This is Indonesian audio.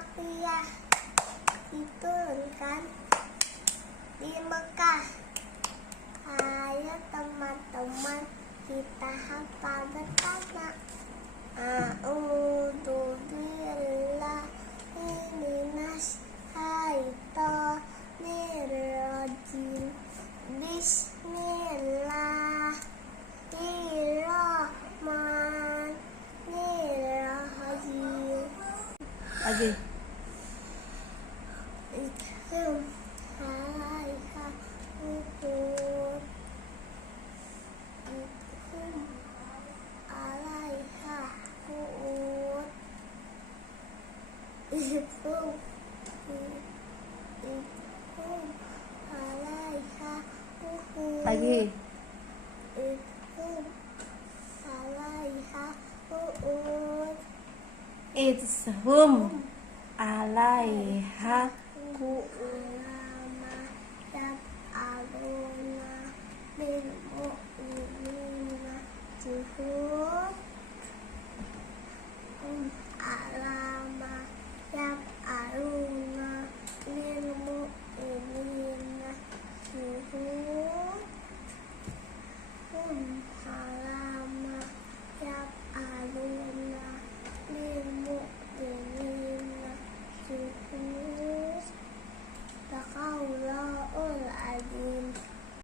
Makkiyah diturunkan di Mekah. Ayo teman-teman kita hafal bersama. A'udzu billahi minas syaitonir rajim. Bismillahirrahmanirrahim. Lagi. Lagi. Idhum alaiha Ulama yaf'aluna bil mu'minina juhud